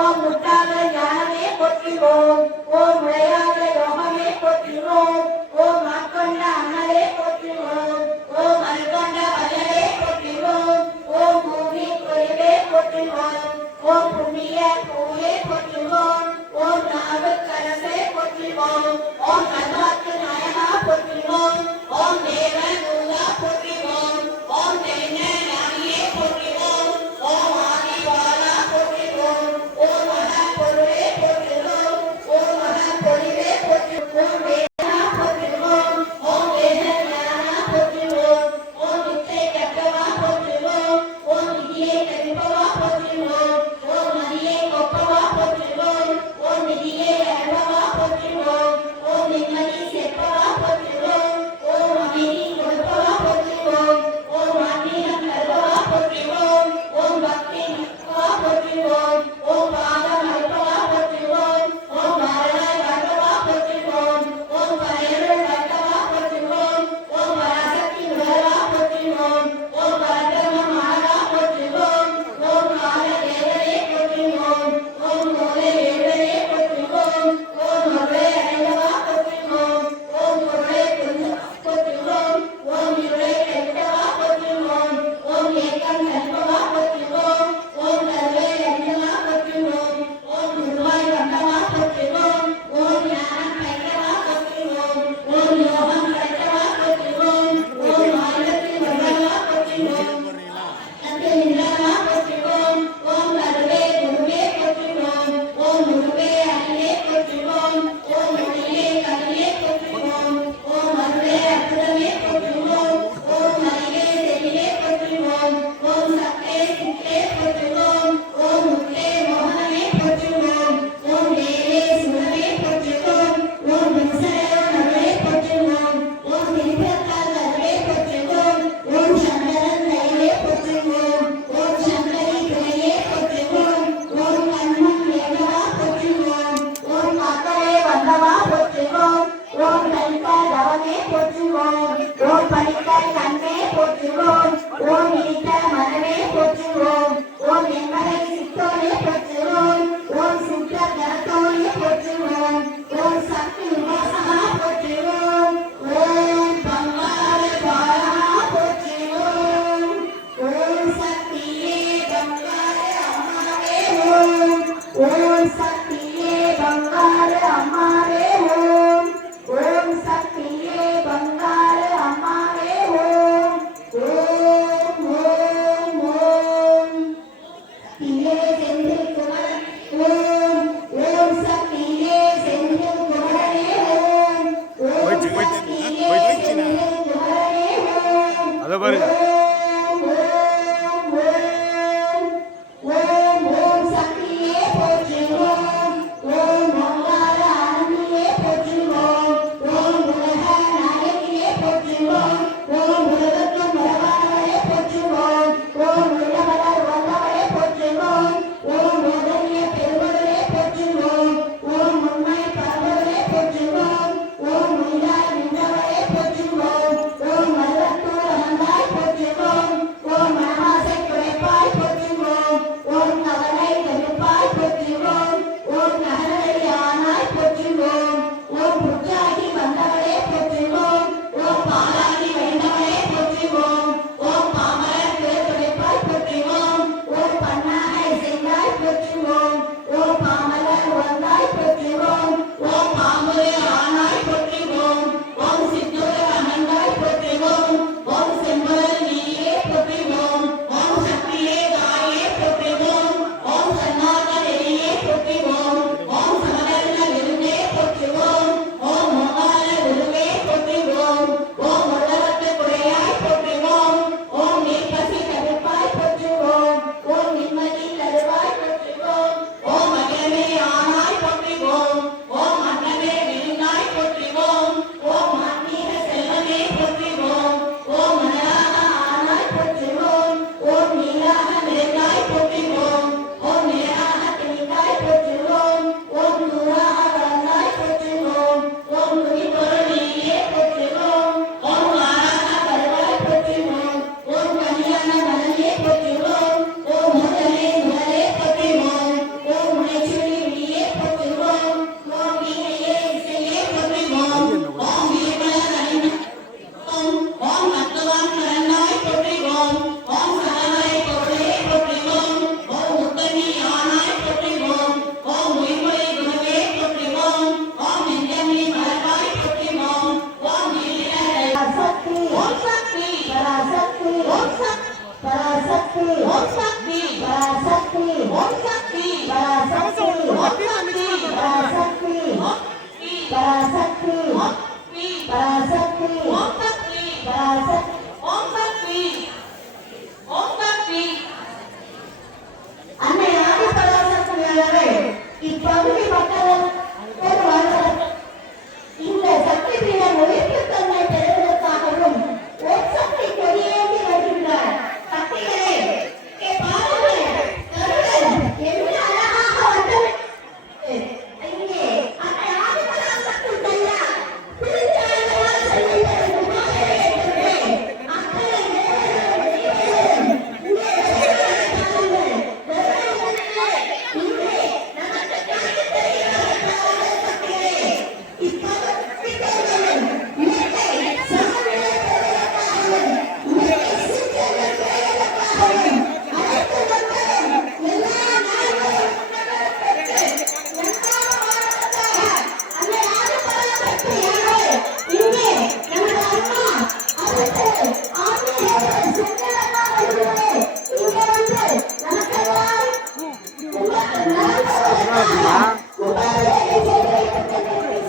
ஓம் முட்டாள ஞானமே போற்றிவோம். ஓம் விளையாட யோகமே போற்றிவோம். ஓம் ஆட்கொண்ட அண்ணலே போற்றிவோம். ஓம் அல்கொண்ட வல்லலே போற்றிவோம். ஓம் பூமி பொறிவே போற்றிவோம். ஓம் புண்ணிய பூவே போற்றிவோம். ஓம் நாவுக்கரசே போற்றிவோம். ஓம் கர்மாக்கு நாயகா போற்றிவோம். ஓம் தேவ தூதா போற்றிவோம். ஓம் தெய்வ ஞானியே போற்றிவோம். ஓம் ஆதிபாலா போற்றிவோம். ஓம் மகா பொருளே போற்றிவோம். ஓம் மகா பொறிவே போற்றிவோம். வேதா போற்றிவோம். ஓம் வேத ஞானா போற்றிவோம். ஓம் வித்தை கற்றவா போற்றிவோம். ஓம் விதியை கற்பிப்பவா போற்றிவோம். ஓம் மதியை கொப்பவா போற்றிவோம். ஓம் விதியை அருள்பவா போற்றிவோம். ஓம் நிம்மதி சேர்ப்பவா போற்றிவோம். ஓம் அமைதி கொடுப்பவா போற்றிவோம். ஓம் ஆன்மீகம் தருபவா போற்றிவோம். ஓம் பக்தி நல்குவா போற்றிவோம். ஓம் பாவம் அழிப்பவா போற்றிவோம். ஓம் பாரலாய் வாழ்பவா போற்றிவோம். ஓம் பரையருள் வாழ்பவா போற்றிவோம். ஓம் பராசக்தி முதல்வா போற்றிவோம். ஓம் பரபிரம்மம் ஆளவா போற்றிவோம். ஓம் கால தேவரே போற்றிவோம். ஓம் கோலை எழுவரே போற்றிவோம். ஓம் அருளை அடைந்தவா போற்றிவோம். ஓம் பொருளை புரிந்தவா போற்றிவோம். ஓம் இருளை கெட்டவா போற்றிவோம். ஓம் ஏக்கம் கற்பவா போற்றிவோம். ஓம் கருளை அடைந்தவா போற்றிவோம். ஓம் குருவாய் வந்தவா போற்றிவோம். ஓம் ஞானம் பயின்றவா போற்றிவோம். ஓம் யோகம் படைத்தவா போற்றிவோம். ஓம் ஆயுதத்தில் வந்தவா போற்றிவோம். தந்தை நின்றவா போற்றிவோம். ஓம் கருவே குருவே போற்றிவோம். ஓம் குருவே அணியே போற்றிவோம். ஓம் ஒளியே கருவே போற்றிவோம். ஓம் அருளே அற்புதமே போற்றிவோம். ஓம் அறிவே தெளிவே போற்றிவோம். ஓம் சத்தே சித்தே போற்றிவோம். ஓம் முத்தே மோகனமே போற்றிவோம். ஓம் வேலே சுடரே போற்றிவோம். ஓம் விம்சரையோ நடுவே போற்றிவோம். ஓம் திரிபுரத்தால் அருளே போற்றிவோம். ஓம் சங்கரன் தயவே போற்றிவோம். ஓம் சங்கரி துணையே போற்றிவோம். ஓம் கண்மன் வேண்டவா போற்றிவோம். ஓம் காக்கவே வந்தவா போற்றிவோம். ஓம் தனித்த தவமே போற்றிவோம். ஓம் பணித்த கண்ணே போற்றிவோம். ஓம் இனித்த மனமே போற்றிவோம். ஓம் என்மலை சித்தோனே போற்றிவோம். ஓம் சித்த கரத்தோனே போற்றிவோம். ஓம் சக்தி உபாசனா போற்றிவோம். ஓம் பங்காள பாலா போற்றிவோம். ஓம் சக்தியே பங்காள அம்மாவே ஓம். ஓம் சக்தியே பங்காள அம்மாவே ஓம். ஓம் சக்தியே பங்காள அம்மாவே ஓம். ஓம் ஓம் ஓம் சக்தியே செந்தில் குமரன் ஓம். ஓம் சக்தியே செந்தில் குமரனே ஓம். ஓம் சக்தியே செந்தில் குமரனே ஓம். அதை பாருங்க. ஓம் ஓம் ஓம் ஓம் ஓம் சக்தியே போற்றிவோம். ஓம் ஓங்கார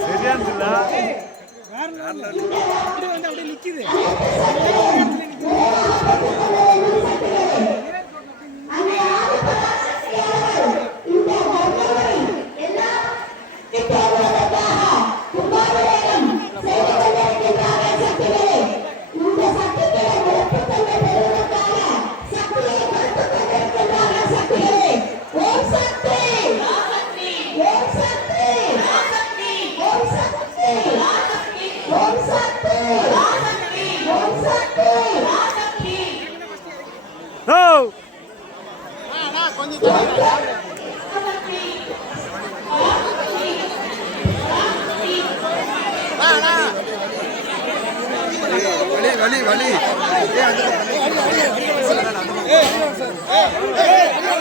சரியானதுல்ல அப்படியே நிக்குது. No! வலி